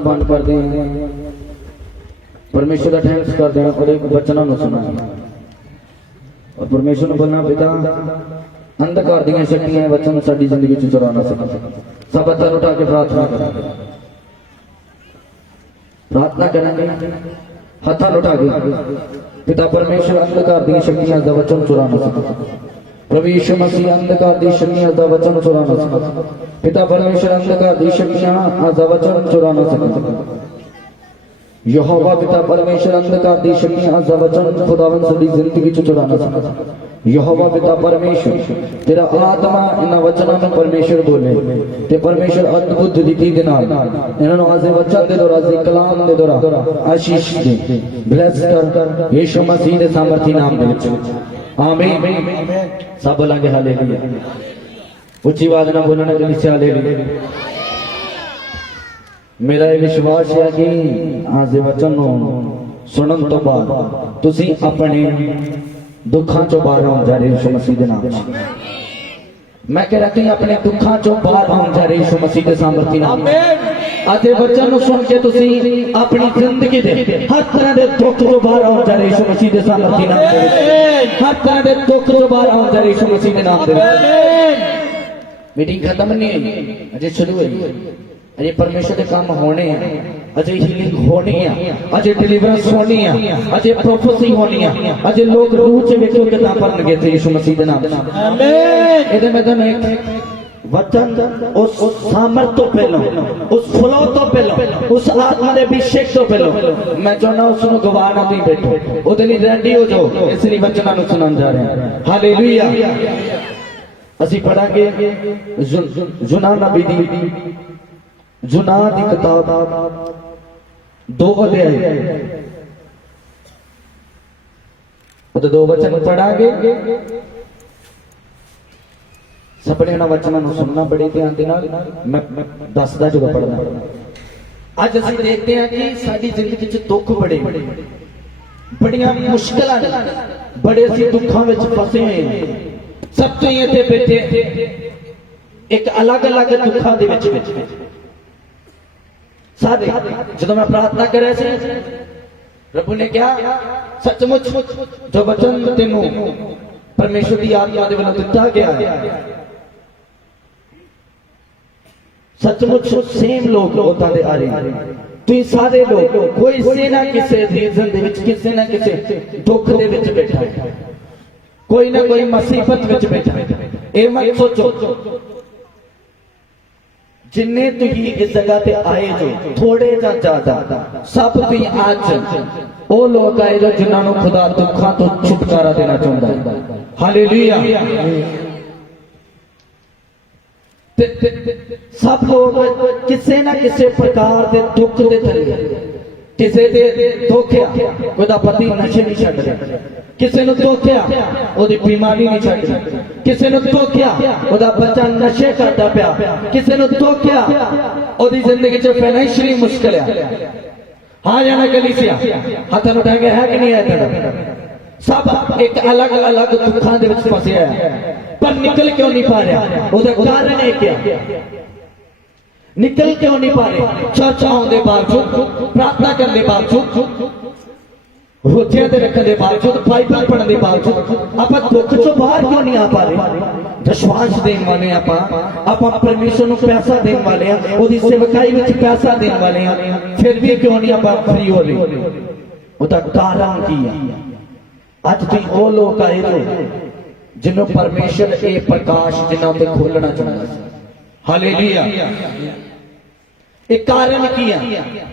अखंड बंद कर दें, परमेश्वर का थैंक्स कर देना और एक वचनों को सुना और परमेश्वर ने बोलना पिता अंधकार दी शक्तियां वचन साडी जिंदगी च चुरा ना सकते। सब हथ उठा के प्रार्थना करेंगे, प्रार्थना करेंगे हथ उठा के। पिता परमेश्वर अंधकार दी शक्तियां दा वचन चुरा ना सकते। प्रभु यीशु मसीह अंधकार दी शक्तियां दा वचन चुरा ना सकते। पिता परमेश्वर अंधकार दी शक्तियां दा वचन चुरा ना सकते। यहोवा पिता परमेश्वर अंधकार दी शक्तियां दा वचन खुदावंद साडी जिंदगी च चुरा ना सकते। यहोवा पिता परमेश्वर तेरा आत्मा इन वचनों में परमेश्वर बोले ते परमेश्वर अद्भुत रीति दे नाल इन्हां नु आज वचन दे द्वारा आज कलाम दे द्वारा आशीष दे ब्लेस कर यीशु मसीह दे सामर्थी नाम दे विच आमीन। सब बोलेंगे हालेलुया। उच्ची आवाज ना बोलना जल्दी से हालेलुया। मेरा ये विश्वास है कि आज वचन सुनन तो बाद तुसी अपने दुखों चो बाहर आउण जा रहे यीशु मसीह दे नाम च। मैं कह रहा हूं अपने दुखों चो बाहर आउण जा रहे यीशु मसीह दे सामर्थी नाम च। आज वचन सुन के तुसी अपनी जिंदगी दे हर तरह दे दुख तो बाहर आउण जा रहे यीशु मसीह दे सामर्थी नाम च। हर तरह दे दुख तो बाहर आउण जा रहे यीशु मसीह दे नाम च। मीटिंग खत्म नहीं हुई, अजे शुरू हुई। अजे परमेश्वर के काम होने हैं, अजे हीलिंग होनी है, अजे डिलीवरेंस होनी है, अजे प्रोफेसी होनी है, अजे लोग रूह से वेखो के ता पर लगे थे यीशु मसीह के नाम। आमीन। इधर में दम एक वचन उस सामर्थ तो पहले, उस फ्लो तो पहले, उस आत्मा के अभिषेक तो पहले मैं चाहना उसनु गवाना नहीं बैठो ओदे लिए रेडी हो जाओ। इसलिए वचनां नु सुनान जा रहे हैं। हालेलुया। असि पढ़ांगे जुना नबी दी जुना दी किताब 2 अध्याय और 2 वचन पढ़ांगे। सपने ना वचनों को सुनना बड़े ध्यान दे नाल मैं दसदा जो पढ़ना। आज असि देखते हैं कि साडी जिंदगी च दुख बड़े बड़ियां मुश्किलां बड़े असि दुखों विच फसे हैं। सब तो इत्थे बैठे एक अलग अलग दुखों दे विच सारे जब मैं प्रार्थना कर रहे थे प्रभु ने क्या सचमुच जो वचन तेनू परमेश्वर की आत्मा दे वल्लों दिता गया है सचमुच सेम लोग होता दे आ रहे तुम सारे लोग कोई से ना किसी रीजन दे विच किसी ना किसी दुख दे विच बैठा है, कोई ना कोई मुसीबत विच बैठा है। ए मत सोचो जिन्ने तुही इस जगह पे आए जो थोड़े या ज्यादा सब भी आज वो लोग आए जो जिन्होंने खुदा दुखा तो छुटकारा देना चाहता है। हालेलुया। सब लोग किसी ना किसी प्रकार के दुख के थले किसी दे धोखिया कोई पति नशे नहीं छड़ रहा, किसी ने धोखिया ओदी बीमारी नहीं छड़ रही, किसी ने धोखिया ओदा बच्चा नशे करता पिया, किसी ने धोखिया ओदी जिंदगी च फाइनेंशियली मुश्किल है। हाँ जाना कलीसिया हाथ उठाएंगे है कि नहीं है? सब एक अलग अलग दुखों दे विच फसे है पर निकल क्यों नहीं पा रहा? ओदा कारण है क्या? निकल क्यों नहीं पा रहे? चर्च आने के बावजूद, प्रार्थना करने के बावजूद, रोटियां दे रखने के बावजूद, बाइबल पढ़ने के बावजूद आप दुख चो बाहर क्यों नहीं आ पा रहे? विश्वास देने वाले आप परमेश्वर को पैसा देने वाले हैं, ओदी सेवकाई में पैसा देने वाले हैं, फिर भी क्यों नहीं आप फ्री हो रहे? उसका कारण की है? आज तुम वो लोग आए जो जिन्हों परमेश्वर ए प्रकाश जिन्हों पे खोलना चाहता है। हालेलुया। एक कारण की है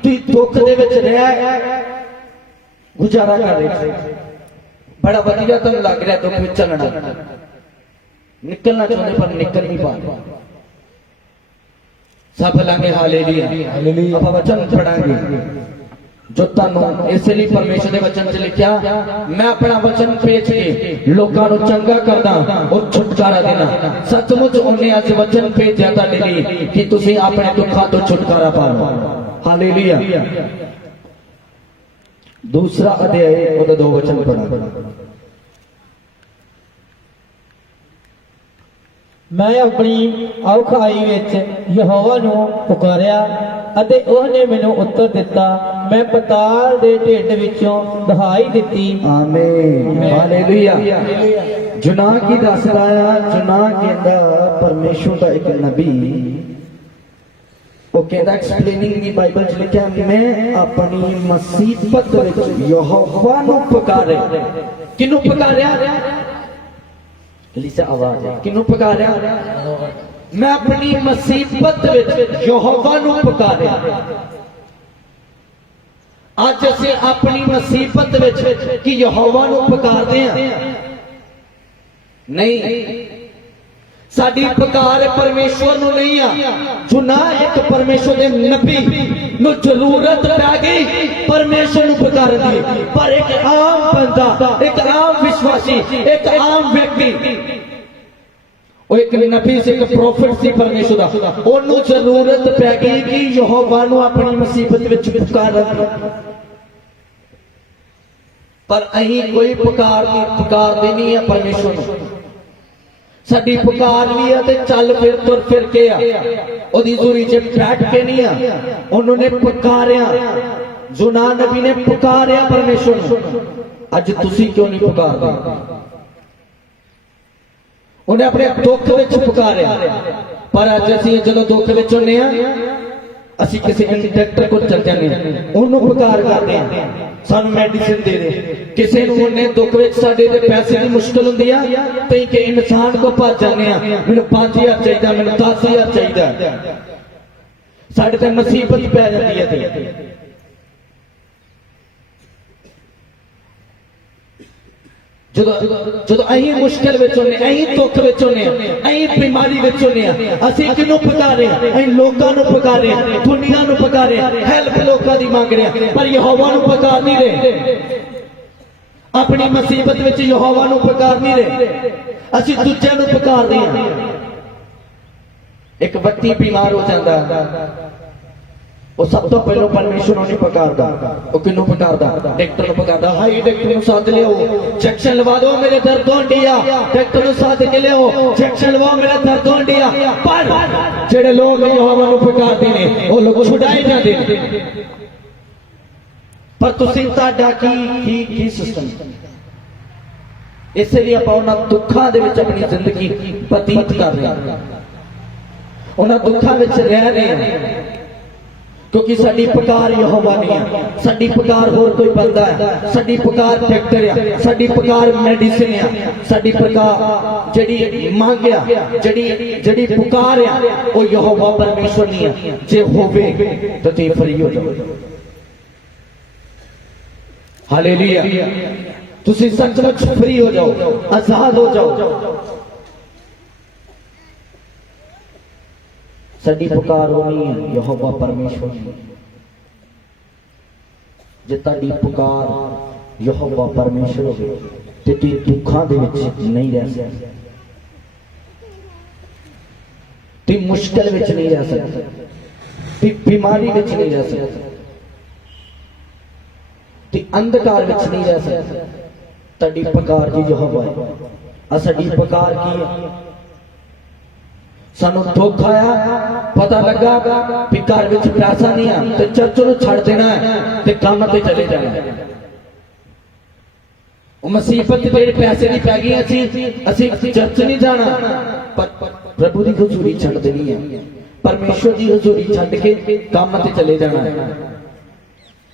तुम दुख दे विच रह गुजारा कर रहे बड़ा वधिया तुम लग रहा दुख विच चलना निकलना चाहते पर निकल नहीं पा रहे। सब लागे हालेलुया। आप वचन पढ़ांगे जो तुहानू इसलिए परमेश्वर के वचन च लिखा मैं अपना वचन भेज के लोगों को चंगा करदा और छुटकारा देना। सचमुच उन्हें आज वचन भेजा तुहाडे लई कि तुसीं अपने दुखों तो छुटकारा पाओ। हालेलुया। दूसरा अध्याय और 2 वचन पढ़ा। मैं अपनी औखाई विच यहोवा नू पुकारिया ਅਤੇ ਉਹਨੇ ਮੈਨੂੰ ਉੱਤਰ ਦਿੱਤਾ, ਮੈਂ ਪਤਾਲ ਦੇ ਢਿੱਡ ਵਿੱਚੋਂ ਦਹਾਈ ਦਿੱਤੀ। ਆਮੀਨ ਹਾਲੇਲੂਇਆ। ਜੁਨਾ ਕੀ ਦੱਸਦਾ ਆ, ਜੁਨਾ ਕਹਿੰਦਾ ਪਰਮੇਸ਼ਰ ਦਾ ਇੱਕ ਨਬੀ, ਉਹ ਕਹਿੰਦਾ ਐਕਸਪਲੇਨਿੰਗ ਦੀ ਬਾਈਬਲ ਚ ਲਿਖਿਆ, ਮੈਂ ਆਪਣੀ ਮੁਸੀਬਤ ਵਿੱਚ ਯਹੋਵਾ ਨੂੰ ਪੁਕਾਰਿਆ। ਕਿਹਨੂੰ ਪੁਕਾਰਿਆ? ਲਿਸਾ ਆਵਾਜ਼ ਹੈ, ਕਿਹਨੂੰ ਪੁਕਾਰਿਆ? मैं अपनी मुसीबत यहोवा नूं पुकारिया। अज असीं अपनी मुसीबत कि यहोवा नूं पुकारदे हां? नहीं, साडी पुकार परमेश्वर नूं नहीं आ। जुना एक परमेश्वर दे नबी नूं जरूरत पै गई परमेश्वर नूं पुकारन दी, पर एक आम बंदा, एक आम विश्वासी, एक आम व्यक्ति, ਉਹ ਇੱਕ ਨਬੀ ਸੀ, ਇੱਕ ਪ੍ਰੋਫਿਟ ਸੀ ਪਰਮੇਸ਼ਰ ਦਾ, ਉਹਨੂੰ ਜ਼ਰੂਰਤ ਪੈ ਗਈ ਕਿ ਯਹੋਵਾ ਨੂੰ ਆਪਣੀ ਮੁਸੀਬਤ ਵਿੱਚ ਪੁਕਾਰਨ। ਪਰ ਅਸੀਂ ਕੋਈ ਪੁਕਾਰਦੇ ਨਹੀਂ ਆ ਪਰਮੇਸ਼ਰ ਨੂੰ। ਸਾਡੀ ਪੁਕਾਰ ਵੀ ਆ ਤੇ ਚੱਲ ਫਿਰ ਤੁਰ ਫਿਰ ਕੇ ਆ, ਉਹਦੀ ਜ਼ੂਰੀ 'ਚ ਬੈਠ ਕੇ ਨਹੀਂ ਆ। ਉਹਨਾਂ ਨੇ ਪੁਕਾਰਿਆ, ਜੁਨਾ ਨਬੀ ਨੇ ਪੁਕਾਰਿਆ ਪਰਮੇਸ਼ਰ ਨੂੰ। ਅੱਜ ਤੁਸੀਂ ਕਿਉਂ ਨਹੀਂ ਪੁਕਾਰਦੇ? ਉਹਨੇ ਆਪਣੇ ਦੁੱਖ ਵਿੱਚ ਪੁਕਾਰਿਆ, ਪਰ ਅੱਜ ਅਸੀਂ ਜਦੋਂ ਦੁੱਖ ਵਿੱਚ ਹੁੰਦੇ ਆ, ਅਸੀਂ ਕਿਸੇ ਡਾਕਟਰ ਕੋਲ ਚੱਲ ਜਾਂਦੇ ਆ, ਉਹਨੂੰ ਪੁਕਾਰ ਕਰਦੇ ਆ, ਸਾਨੂੰ ਮੈਡੀਸਿਨ ਦੇ ਦੇ। ਕਿਸੇ ਨੂੰ ਉਹਨੇ ਦੁੱਖ ਵਿੱਚ ਸਾਡੇ ਦੇ ਪੈਸੇ ਦੀ ਮੁਸ਼ਕਲ ਹੁੰਦੀ ਆ ਤੇ ਕਿ ਇਨਸਾਨ ਕੋ ਭੱਜ ਜਾਂਦੇ ਆ, ਮੈਨੂੰ 5000 ਚਾਹੀਦਾ, ਮੈਨੂੰ 10000 ਚਾਹੀਦਾ। ਸਾਡੇ ਤੇ ਮੁਸੀਬਤ ਪੈ ਜਾਂਦੀ ਹੈ ਤੇ ਜਦੋਂ ਅਸੀਂ ਮੁਸ਼ਕਿਲ ਵਿੱਚ ਹੁੰਦੇ, ਅਸੀਂ ਦੁੱਖ ਵਿੱਚ ਹੁੰਦੇ ਆ, ਅਸੀਂ ਬਿਮਾਰੀ ਵਿੱਚ ਹੁੰਦੇ ਆ, ਅਸੀਂ ਕਿਹਨੂੰ ਪੁਕਾਰੇ? ਅਸੀਂ ਲੋਕਾਂ ਨੂੰ ਪੁਕਾਰੇ, ਦੁਨੀਆ ਨੂੰ ਪੁਕਾਰੇ, ਹੈਲਪ ਲੋਕਾਂ ਦੀ ਮੰਗ ਰਹੇ, ਪਰ ਯਹੋਵਾ ਨੂੰ ਪੁਕਾਰ ਨਹੀਂ ਰਹੇ। ਆਪਣੀ ਮੁਸੀਬਤ ਵਿੱਚ ਯਹੋਵਾ ਨੂੰ ਪੁਕਾਰ ਨਹੀਂ ਰਹੇ, ਅਸੀਂ ਦੂਜਿਆਂ ਨੂੰ ਪੁਕਾਰਦੇ ਹਾਂ। ਇੱਕ व्यक्ति बीमार हो जाता, वो सब तो पहले परमेश्वर नहीं पुकारदा, वो किन्नू पुकारदा? डॉक्टर नूं पुकारदा। हाय डॉक्टर नूं साथ लियाओ, इंजेक्शन लवा दो, मेरे दर्द होंदी आ। डॉक्टर नूं साथ के लियाओ, इंजेक्शन लवाओ, मेरा दर्द होंदी आ। पर जेड़े लोग यहोवा नूं पुकारदे ने, वो लोग छुड़ाए जांदे ने। पर तुसीं तुहाडा की सिस्टम? इसलिए आपां उन्हां दुखां दे विच अपनी जिंदगी बतीत कर रहे हैं, उन्हां दुखां विच रह रहे हैं, क्योंकि साडी पुकार यहोवा नहीं है। साडी पुकार होर कोई बंदा है, साडी पुकार डॉक्टर है, साडी पुकार मेडिसिन है, साडी पुकार जेड़ी मांग है, जेड़ी पुकार है, वो यहोवा परमेश्वर नहीं है। जे होवे तो तुसीं फ्री हो जाओ। हालेलुया, तुसीं सचमुच फ्री हो जाओ, आजाद हो जाओ। साडी पुकार होनी है यहोवा परमेश्वर ने। जे ताडी पुकार यहोवा परमेश्वर होवे ते तुसीं दुखां दे विच नहीं रह सकदे, तुसीं मुश्किल विच नहीं रह सकदे, तुसीं बीमारी विच नहीं रह सकदे, तुसीं अंधकार विच नहीं रह सकदे। ताडी पुकार जी यहोवा है। आ साडी पुकार की है? सानू दुख आया, पता लगा भी घर विच पैसा नहीं आ, तो चर्च नूं छड़ देना है ते काम ते चले जाना है। मुसीबत जेड़े पैसे दी पै गई, असीं चर्च नहीं जाना, पर प्रभु दी हजूरी छड़ देनी है, परमेश्वर दी हजूरी छड़ के काम ते चले जाना है।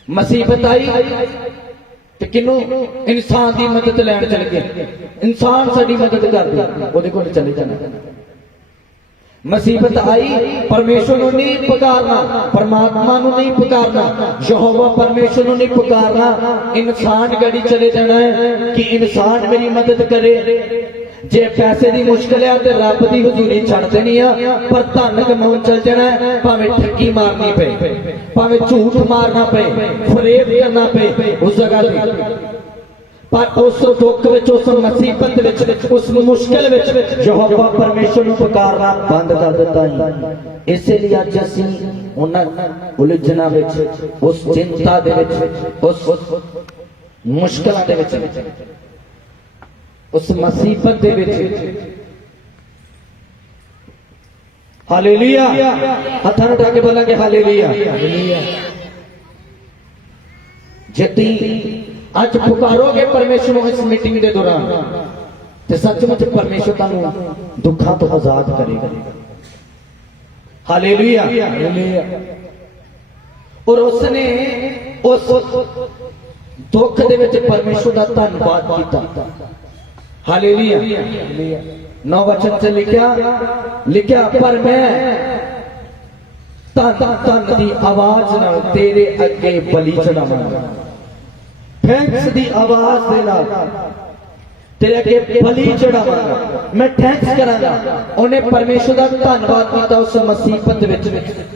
मुसीबत आई ते किनू? इंसान दी मदद लैण चल गए, इंसान साडी मदद कर दे, ओहदे कोल चले जाना। मुसीबत आई, परमेश्वर को नहीं पुकारना, परमात्मा को नहीं पुकारना, यहोवा परमेश्वर को नहीं पुकारना, इंसान गड़ी चले जाना है कि इंसान मेरी मदद करे। जे पैसे की मुश्किल है तो रब की हजूरी छड़ देनी है, पर धन कमाउण चल जाना है, भावें ठगी मारनी पे, भावें झूठ मारना पे, फरेब करना पे उस जगह पे, पर उस दुख विच, उस मुसीबत विच, उस मुश्किल विच यहोवा परमेश्वर नूं पुकारना बंद कर दिता है। इसलिए अज असीं उन्हां उलझनां विच, उस चिंता दे विच, उस मुश्किलां दे विच, उस मुसीबत दे विच हालेलुया। हथां उठा के बोलेंगे हालेलुया। जितनी आज पुकारोगे परमेश्वर को इस मीटिंग के दौरान तो सचमुच परमेश्वर तुहानू दुखों तो आजाद करेगा। हालेलुया। और उसने उस दुख दे विच परमेश्वर का धन्यवाद किया। हालेलुया। 9 वचन से लिखा पर मैं धन दी आवाज नाल तेरे अगे बलि चढ़ावांगा। थैंक्स दी आवाज दे नाल तेरे अगे बलि चढ़ावांगा। मैं थैंक्स करांगा। उन्हें परमेश्वर का धन्यवाद किया उस मुसीबत विच,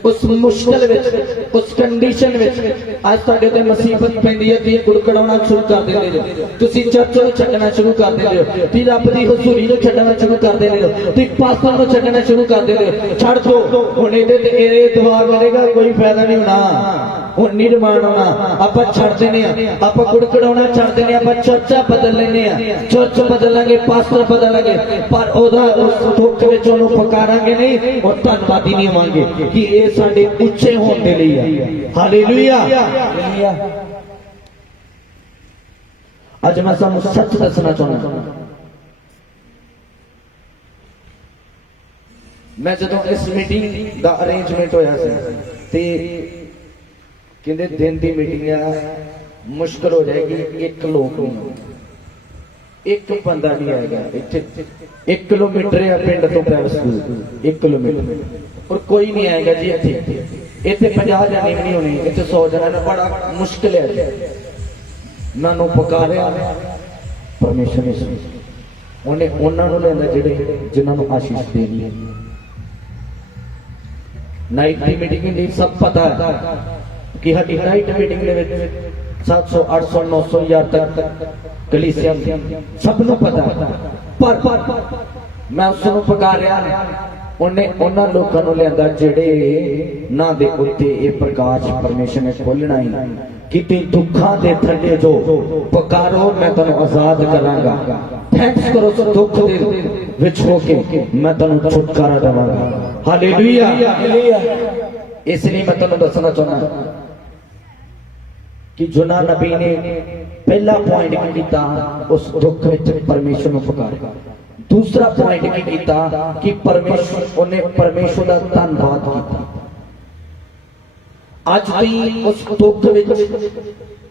उस मुश्किल विच, उस कंडीशन विच। आज तुहाडे ते मुसीबत पैंदी है, तुसीं कुड़कड़ाउणा शुरू कर दिंदे हो, तुसीं चर्च नूं छड्डना शुरू कर दिंदे हो, तुसीं रब दी हज़ूरी नूं छड्डना शुरू कर दिंदे हो, तुसीं पास्टर नूं छड्डना शुरू कर दिंदे हो। छड्ड दो हुण इहदे ते इहदे दुआ करेगा कोई फायदा नहीं होना। हुण निर्माण होना आपां छड्ड दिंदे आ, आपां कुड़कड़ाउणा छड्ड दिंदे आ, आपां चर्चा बदल लैंदे आ, चर्च बदलांगे, पास्टर बदलांगे, पर ओदा उस दुख विच ओनू पुकारांगे नहीं और धन्नवादी नहीं होवांगे कि ये साडे उच्चे होण दे लई है। हालेलुया। अज मैं तुहानू सच दसना चाहुंदा, मैं जदों इस मीटिंग दा अरेंजमेंट होया सी ते कहंदे दिन दी मीटिंग आ मुश्किल हो जाएगी, एक लोग नहीं, एक बंदा नहीं आएगा इत्थे। 1 किलोमीटर है पिंड तो प्राइवेट स्कूल, 1 किलोमीटर, और कोई नहीं आएगा जी इत्थे। इत्थे 50 जने भी नहीं होने, इत्थे 100 जने ने, बड़ा मुश्किल है। मैनू पुकारिया परमेश्वर ने उन्हें उन्होंने लेना जिहड़े जिन्हां नूं आशीष देनी है। नाइट की मीटिंग नहीं सब पता है कि हमारी नाइट मीटिंग दे विच 700 800 900 हज़ार तक कलीसिया सबनों पता है। पर मैं उसनों पुकारिया, उन्हें उन्हां लोकां नूं लिआंदा जिहड़े ना दे उत्ते ये प्रकाश परमेश्वर ने खोलना ही किते दुखां दे थड्डे जो पुकारो मैं तुहानूं आजाद करांगा। थैंक्स करो उस दुख दे विच होके मैं तुहानूं छुटकारा देवांगा। हालेलुया। इसलिए मैं तुहानूं दसना चाहुंदा कि जोना नबी ने पहला पॉइंट की किया उस दुख विच परमेश्वर नूं पुकारिया। दूसरा पॉइंट की किया कि परमेश्वर उन्हें परमेश्वर का धन्यवाद किया। आज भी उस दुख विच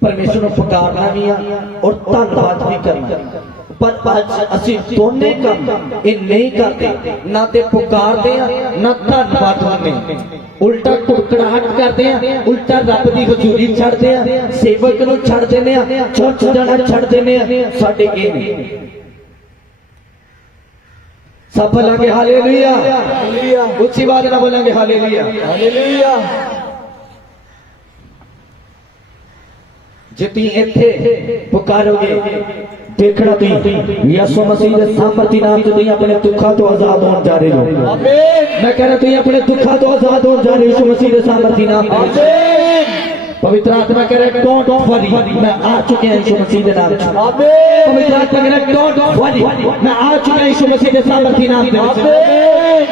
परमेश्वर नूं पुकारना भी है और धन्यवाद भी करना, पर आज असीं दोने काम ये नहीं करते, ना ते पुकारते हैं ना धन्यवाद करते, उल्टा कुड़कड़ाहट करते हैं, उल्टा रब की हजूरी छड्डदे हैं, सेवक नूं छड्ड दिंदे हैं, चर्च जाना छड्ड दिंदे हैं। साडे ये नहीं। सब बोलेंगे हालेलुया। उच्ची आवाज ना बोलेंगे हालेलुया। जे तुसीं इत्थे पुकारोगे देखना तुसीं यीशु मसीह दे सामर्थी नाम ते तुसीं अपने दुखों तो आजाद होण जा रहे हो। आमीन। मैं कह रहा तुसीं अपने दुखों तो आजाद होण जा रहे हो यीशु मसीह दे सामर्थी नाम ते। आमीन। पवित्र आत्मा कह रहा डोंट वरी, मैं आ चुके हैं यीशु मसीह दे नाम से। आमीन। पवित्र आत्मा कह रहा डोंट वरी, मैं आ चुका हूं यीशु मसीह दे सामर्थी नाम से। आमीन।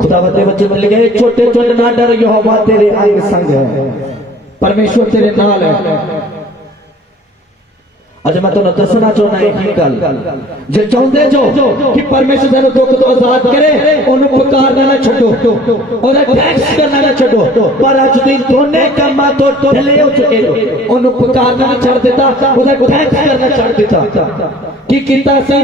खुदावंद दे बच्चे मिल गए, छोटे छोटे ना डर, यहोवा तेरे अंग संग है, परमेश्वर तेरे नाल है। अज मैं तुहानूं दसना चाहुंदा एक गल, जे चाहुंदे जो कि परमेश्वर तुहानूं दुख तो आजाद करे, ओनूं पुकारना ना छड्डो, ओहदा थैंक्स करना ना छड्डो, पर अज तुसीं दोने कामां तो ढिले हो चुके हो। ओनूं पुकारना ना छड्ड दिता, ओहदा थैंक्स करना छड्ड दिता। की कीता सी?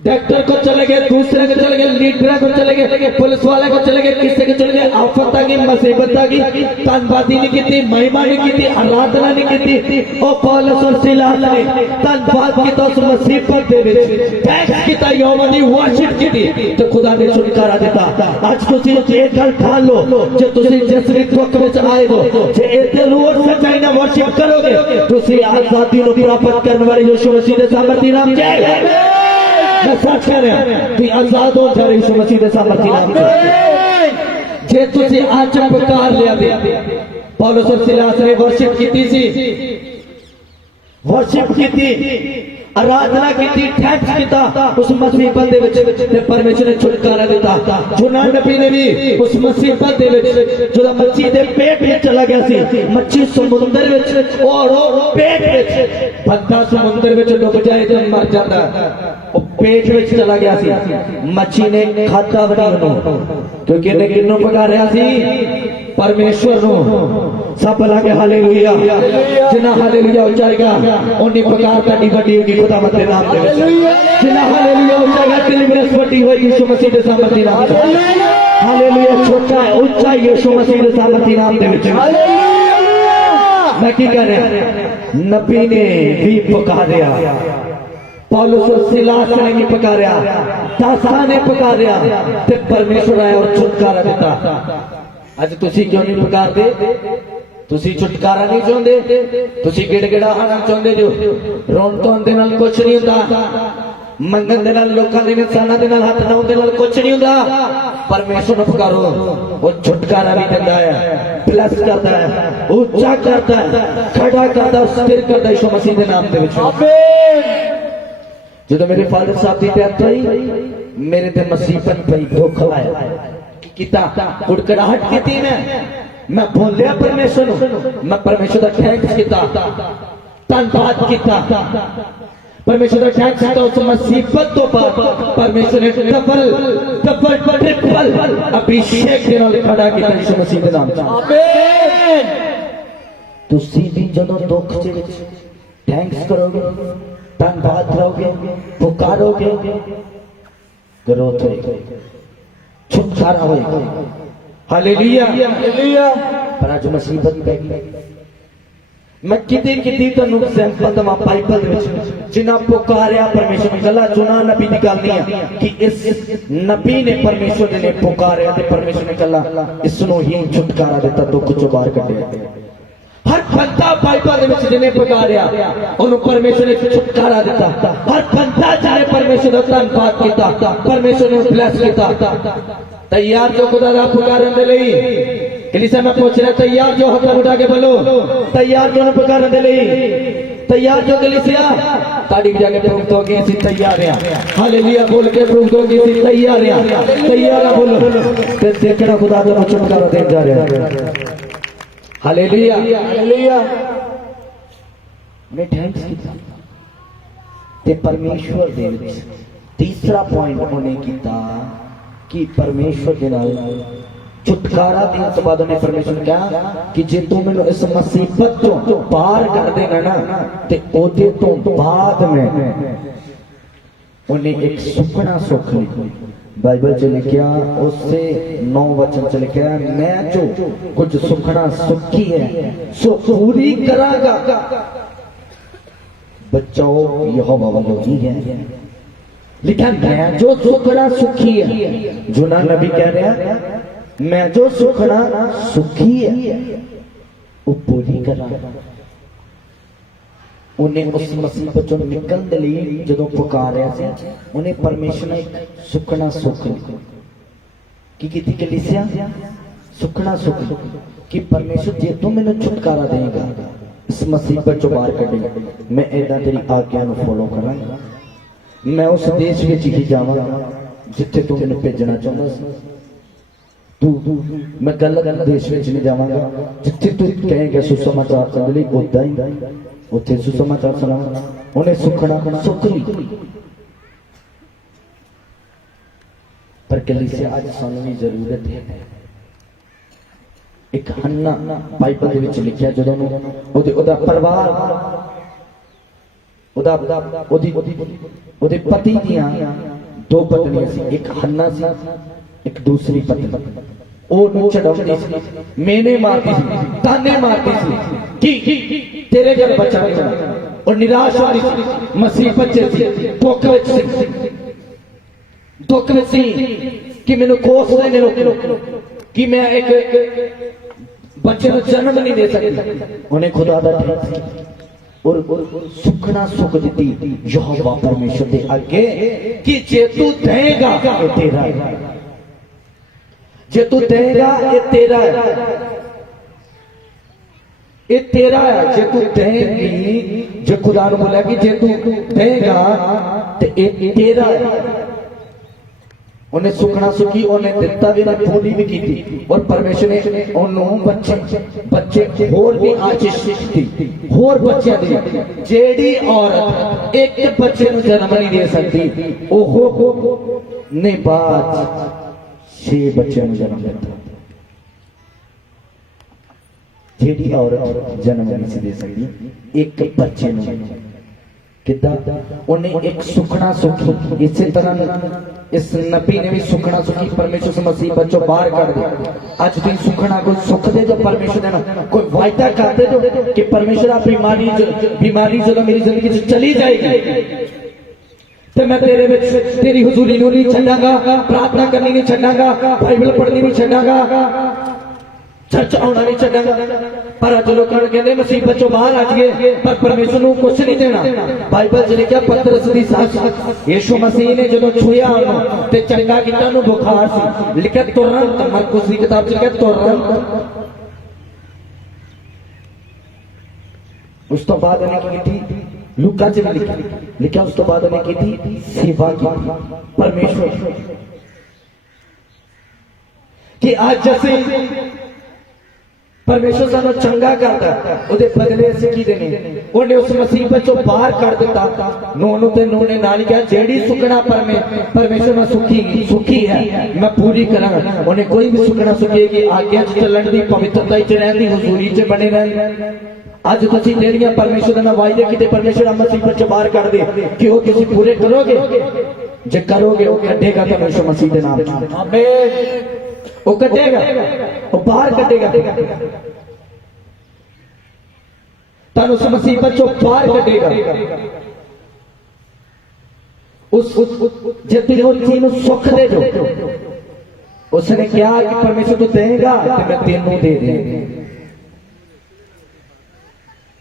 डॉक्टर को चले गए, दूसरे को चले गए, लीडर को चले गए, पुलिस वाले को चले गए, किसी को चले गए, आफत आ गई, मुसीबत आ गई, धन्यवादी नहीं की, महिमा नहीं की, आराधना नहीं की। ओ पौलुस और सीलास ने धन्यवाद किया उस मुसीबत दे विच, थैंक्स किया, यहोवा दी वर्शिप की, तो खुदा ने छुटकारा दिता। आज तुसीं एक गल ठान लो, जे तुसीं जिस भी दुख विच आए हो, जे इत्थे रोज सच्चाई नाल वर्शिप करोगे, तुसीं आजादी नूं प्राप्त करने वाले यीशु मसीह दे सामर्थी नाम च मैं सच कह रहा कि आजाद हो जा रहे यीशु मसीह दे सामर्थी नाम से। जे तुसी आज पुकार लिया दे, पौलुस और सीलास ने वर्शिप की सी, वर्शिप की, आराधना की, थैंक्स किया उस मुसीबत दे विच ते परमेश्वर ने छुटकारा दिता। यूनान नबी ने भी उस मुसीबत दे विच जो मच्छी दे पेट में चला गया सी, मच्छी समुंदर विच और पेट विच, बंदा समुंदर विच डुब जाए तो मर जाता, वो पेट विच चला गया सी। मच्छी ने खाता भी नहीं उन्होंने, क्योंकि इन्हें किन्नों पकारिया सी, परमेश्वर नो। सब लगे हालेलुया, जिन्ना हालेलुया उच्चारेगा उन्नी पकार ताड़ी बड़ी होगी खुदा मत दे नाम दे विच। जिन्ना हालेलुया उच्चारेगा डिलीवरेंस बड़ी होगी यीशु मसीह दे सामर्थी नाम दे। हालेलुया छोटा है ऊंचा यीशु मसीह दे सामर्थी नाम दे विच। मैं की कह रहा, नबी ने भी पुकारिया, पौलुस और सिलास ने भी पुकारिया, दासा ने पुकारिया ते परमेश्वर आया और छुटकारा दिता। अज तुसी क्यों नहीं पुकारदे? तुसी छुटकारा नहीं चाहते, तुसी गिड़गिड़ाना चाहते जो। रोन धोन दे नाल कुछ नहीं हुंदा, मंगन दे नाल लोकां दे इंसानां दे नाल हाथ लाउण दे नाल कुछ नहीं हुंदा। परमेश्वर नूं पुकारो, वो छुटकारा भी दिंदा है, ब्लेस करता है, ऊंचा करता है, खड़ा करता है, स्थिर करता है यीशु मसीह दे नाम दे विच। आमीन। जो मेरे फादर साहब की डेथ हुई, मेरे ते मुसीबत पई, दुख आया, किता कुड़कड़ाहट की मैं बोलिया परमेश्वर, मैं परमेश्वर का थैंक्स किया, धन्यवाद किया, परमेश्वर का थैंक्स किया। उस मुसीबत तो बाद परमेश्वर ने डबल डबल ट्रिपल अभिषेक के नाल खड़ा किया यीशु मसीह के नाम। आमीन। तुसी भी जदों दुख दे विच थैंक्स करोगे, धन्यवाद करोगे, पुकारोगे, ग्रोथ होएगी, छुटकारा होएगा। Hallelujah, hallelujah. पर आज मुसीबत पै गई। मैं किते किते तन्नू सैंपल दवा बाइबल दे विच जिन्ना पुकारिया परमेश्वर ने, गल्ला चुना नबी दी गल नहीं है कि इस नबी ने परमेश्वर ने पुकारिया ते परमेश्वर ने गल्ला इसनों ही छुटकारा दिता, दुख चों बाहर कढिया। हर बंदा बाइबल दे विच जिन्ने पुकारिया ओनू परमेश्वर ने छुटकारा दिता। हर बंदा जिन्ने परमेश्वर दा धन्यवाद किया, परमेश्वर ने ब्लेस किया। तैयार जो खुदा दा पुकारन दे लई? कलीसिया मैं पूछ रहा, तैयार जो? हाथ उठा के बोलो, तैयार जो पुकारन दे लई? तैयार जो कलीसिया? ताड़ी जाके प्रूफ दोगे ਅਸੀਂ तैयार हैं। हालेलुया बोल के प्रूफ दोगे ਅਸੀਂ तैयार हैं। तैयार है बोलो ते देखना खुदा दा छुटकारा देन जा रहा है। Hallelujah, hallelujah. मैं थैंक्स किया ते परमेश्वर दे विच तीसरा पॉइंट उन्हें किया कि परमेश्वर दे नाल छुटकारा देने तो बाद उन्हें परमेश्वर ने कहा कि जे तू मैनू इस मुसीबत तो पार कर देगा ना ते ओदे तो बाद में उन्हें एक सुखना सुख लिखा। बाइबल च लिखा, उससे 9 वचन च लिखा, मैं जो कुछ सुखना सुखी है सो पूरी करांगा, बचाओ यहोवा वालों ही है। लिखा मैं जो सुखना सुखी है, जुना नबी कह रहा है मैं जो सुखना सुखी है वो पूरी करांगा। उन्हें उस मुसीबत चों निकलने के लिए जदों पुकारिया सी, उन्हें परमेश्वर ने सुखना सुख की कलीसिया, सुखना सुख कि परमेश्वर जे तू मैंने छुटकारा देगा, इस मुसीबत चों बाहर कढेगा, मैं ऐदा तेरी आज्ञा नूं फॉलो करांगा, मैं उस देश विच ही जावांगा जिथे तू मैनूं भेजना चाहुंदा सी। तू मैं गलत देश विच नहीं जावांगा, जिथे तू कहेगा सुसमाचार करने लई उदा ही उत्थे सुसमाचार सुनावांगा। उन्हें सुखना सुख ली। पर कलीसिया आज सानू भी जरूरत है। एक हन्ना बाइबल दे विच लिखिया, जदों ओदा परिवार ओदे पति दियां 2 पत्नियां सी, एक हन्ना सी, एक दूसरी पत्नी। ओनू चढ़ाउंदी सी, मेने मारती सी, ताने मारती सी कि तेरे घर बच्चा नहीं होना, और निराश होती सी, मुसीबत च सी, दुख विच सी, दुख विच सी कि मैनू कोस लेने रोक कि मैं एक बच्चे को जन्म नहीं दे सकती। उन्हें खुदा दा थैंक्स और सुखना सुख दी यहोवा परमेश्वर दे आगे कि जे तू देगा ये तेरा है, जे तू देगा ये तेरा है। ये तेरा है, जे तू देंगी, जे खुदा ने बोला कि जे तू देगा तो ये तेरा है। उन्हें सुखना सुखी, उन्हें दिता भी, उन्हें पूरी भी की थी। और परमेश्वर ने उन्होंने बच्चे होर भी आशीष दी, होर बच्चे दी। जेड़ी औरत एक बच्चे को जन्म नहीं दे सकती, ओहो ने बाद 6 बच्चे को जन्म देता। जेड़ी औरत जन्म नहीं दे सकती एक बच्चे को, किदा उन्हें एक सुखना सुखी। इसी तरह इस नबी ने भी सुखना सुखी परमेश्वर से मसीह बच्चों बाहर कर दिया। आज तुम सुखना कोई सुख दे जो परमेश्वर देना, कोई वायदा कर दे जो कि परमेश्वर आप बीमारी जो मेरी जिंदगी से चली जाएगी तो मैं तेरे में तेरी हुजूरी नूं नहीं छड्डांगा, प्रार्थना करनी नहीं छड्डांगा, बाइबल पढ़नी नहीं छड्डांगा, चर्च आना नहीं छड्डांगा। पर अज लोग कहते मुसीबत चो बाहर आ गए पर परमेश्वर को कुछ नहीं देना। बाइबल च लिखा पतरस दी सस यीशु मसीह ने जो छुया उन्होंने ते चंगा किता, उन्होंने बुखार सी, लिखा तुरंत, मरकुस की किताब च लिखा तुरंत। उस तो बाद उन्हें की थी, लूका च लिखा उस तो बाद उन्हें की थी सेवा की परमेश्वर कि आज जैसे परमेश्वर सानू चंगा करता उहदे बदले असीं की देने। उन्हें उस मुसीबत चों बाहर कर दिता। नूह ते नूह ने नाल कहा जेड़ी सुखना परमेश्वर में सुखी है मैं पूरी करांगा। उन्हें कोई भी सुखना सुखी कि आज्ञा च चलण दी, पवित्रता च रहण दी, हुजूरी च बने रहण। अज तुसीं जेड़ियां परमेश्वर दे वायदे कीते परमेश्वर मुसीबत चों बाहर कर दे कि वो तुसीं पूरे करोगे। जे करोगे वो कटेगा परमेश्वर मसीह दे नाम च, आमीन। वो कटेगा, वो बाहर कटेगा, तन उस मुसीबत चो बाहर कटेगा। उस जे तुम सुख दे जो, उसने क्या कि परमेश्वर तू देगा तो मैं तेनों दे देंगे,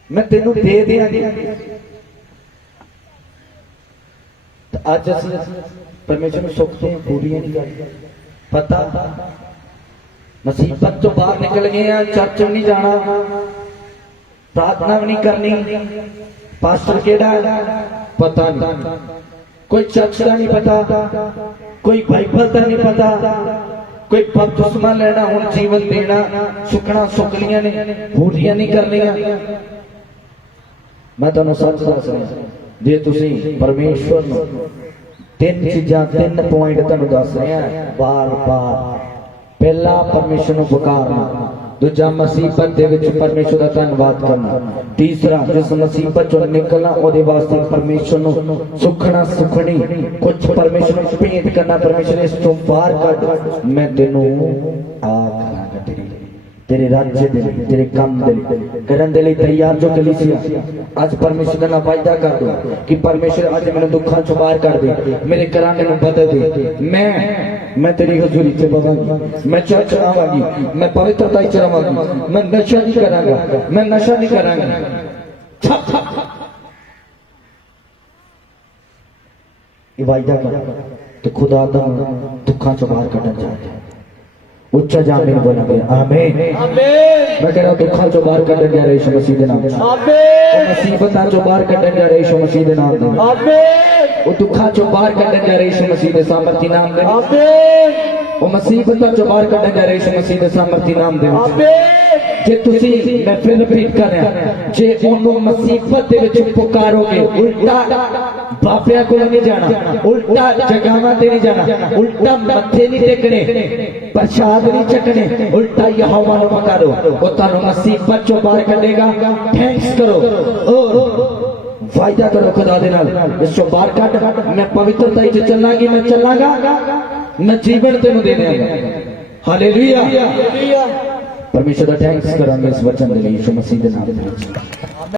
मैं तेनों दे देंगे। आज परमेश्वर ने सुख दे पूरी नहीं कर पता, मुसीबत तो बाहर निकल गए हैं, चर्च भी नहीं जाना, प्रार्थना भी नहीं करनी, पास्टर केड़ा पता नहीं, कोई चर्च का नहीं पता, कोई बाइबल का नहीं पता, कोई बपतिस्मा लेना, हुण जीवन देना, सुखना सुखलियां ने पूरियां नहीं करनियां। मैं तुहानूं सच दस रहा, जे तुसीं परमेश्वर नूं 3 चीज़ां 3 पॉइंट तुहानूं दस रहा बार बार। पहला परमेश्वर को पुकारना, दूजा मुसीबत दे विच परमेश्वर का धन्यवाद करना, तीसरा जिस मुसीबत चों निकलना ओदे वास्ते परमेश्वर को सुखना सुखनी कुछ परमेश्वर को भेंट करना। परमेश्वर इस तो बाहर कर, मैं तेनों आख तेरे राज्य दे तेरे काम दे करन दे लई तैयार जो कलीसिया। आज परमेश्वर का वायदा कर दो कि परमेश्वर आज मैंने दुखों चों बाहर कर दे, मेरे घराने को बदल दे, मैं तेरी हुजूरी च बवांगी, मैं चर्च आवांगी, मैं पवित्रता च रवांगी, मैं नशा नहीं करांगा, मैं नशा नहीं करांगा। ये वायदा कर तो खुदा दा दुखों चों बाहर कढण चाहता है। उच्चा जामिन बोलेंगे आमीन, आमीन। मैं कह रहा दुखों चों बाहर कढण जा रहे यीशु मसीह दे नाम च, आमीन। मुसीबतां चों बाहर कढण जा रहे यीशु मसीह दे नाम दे, आमीन। वो दुखों चों बाहर कढण जा रहे यीशु मसीह दे सामर्थी नाम दे, आमीन। वो मुसीबतां चों बाहर कढण जा रहे यीशु मसीह दे सामर्थी नाम दे, आमीन। जे तुसी मैं फिर रिपीट कर रहा, जे ओनू मुसीबत दे विच पुकारोगे, उल्टा बापिया को नहीं जाना, उल्टा जगहां ते नहीं जाना, उल्टा मत्थे नहीं टेकने, प्रसाद नहीं चकने, उल्टा यहोवा नु पुकारो, वो तानु मुसीबत चों बाहर कढेगा। थैंक्स करो और वायदा करो खुदा दे नाल, इस चों बाहर कढ, मैं पवित्रता विच चलांगी, मैं चलांगा, मैं जीवन तेनू दे देंगा। हालेलुया, परमेश्वर का थैंक्स करांगे इस वचन दे लई यीशु मसीह दे नाम दे विच।